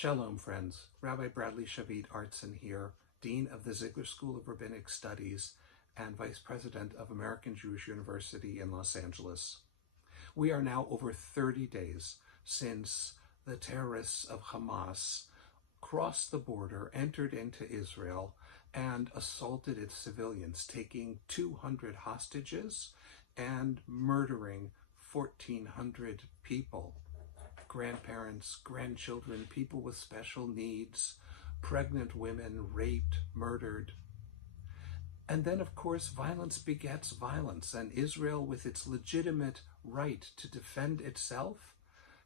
Shalom, friends. Rabbi Bradley Shavit Artson here, Dean of the Ziegler School of Rabbinic Studies and Vice President of American Jewish University in Los Angeles. We are now over 30 days since the terrorists of Hamas crossed the border, entered into Israel, and assaulted its civilians, taking 200 hostages and murdering 1,400 people. Grandparents, grandchildren, people with special needs, pregnant women raped, murdered. And then, of course, violence begets violence, and Israel, with its legitimate right to defend itself,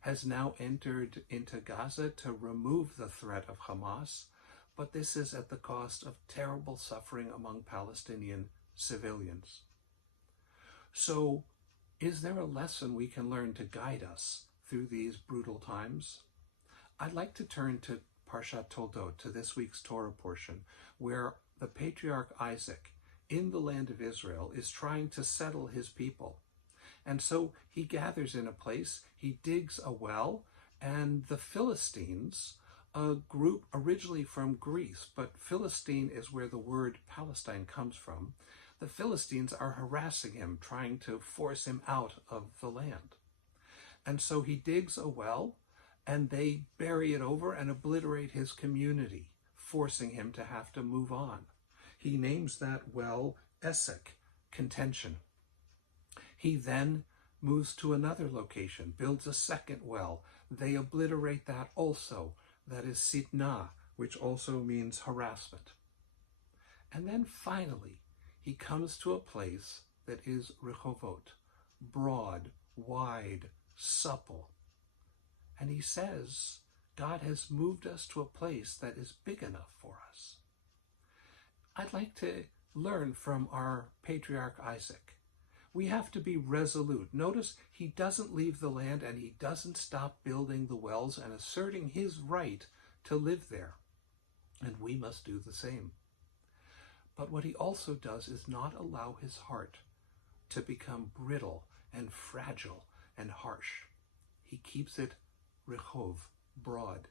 has now entered into Gaza to remove the threat of Hamas, but this is at the cost of terrible suffering among Palestinian civilians. So, is there a lesson we can learn to guide us through these brutal times? I'd like to turn to Parshat Toldot, to this week's Torah portion, where the patriarch Isaac, in the land of Israel, is trying to settle his people. And so he gathers in a place, he digs a well, and the Philistines, a group originally from Greece, but Philistine is where the word Palestine comes from, the Philistines are harassing him, trying to force him out of the land. And so he digs a well, and they bury it over and obliterate his community, forcing him to have to move on. He names that well Esek, contention. He then moves to another location, builds a second well. They obliterate that also. That is Sitna, which also means harassment. And then finally, he comes to a place that is Rehovot, broad, wide, supple. And he says, God has moved us to a place that is big enough for us. I'd like to learn from our patriarch Isaac. We have to be resolute. Notice he doesn't leave the land and he doesn't stop building the wells and asserting his right to live there. And we must do the same. But what he also does is not allow his heart to become brittle and fragile and harsh. He keeps it rehov, broad.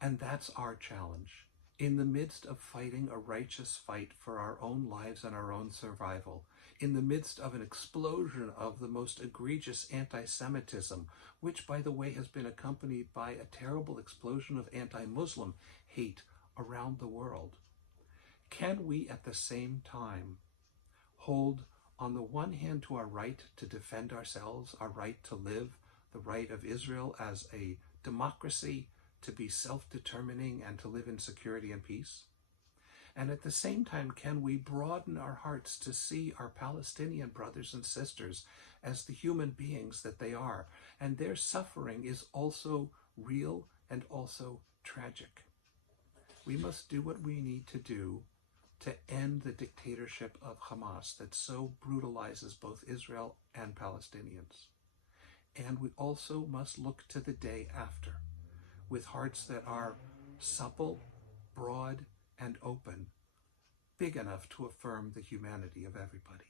And that's our challenge. In the midst of fighting a righteous fight for our own lives and our own survival, in the midst of an explosion of the most egregious anti-Semitism, which, by the way, has been accompanied by a terrible explosion of anti-Muslim hate around the world, can we at the same time hold on the one hand to our right to defend ourselves, our right to live, the right of Israel as a democracy to be self-determining and to live in security and peace? And at the same time, can we broaden our hearts to see our Palestinian brothers and sisters as the human beings that they are? And their suffering is also real and also tragic. We must do what we need to do to end the dictatorship of Hamas that so brutalizes both Israel and Palestinians. And we also must look to the day after with hearts that are supple, broad, and open, big enough to affirm the humanity of everybody.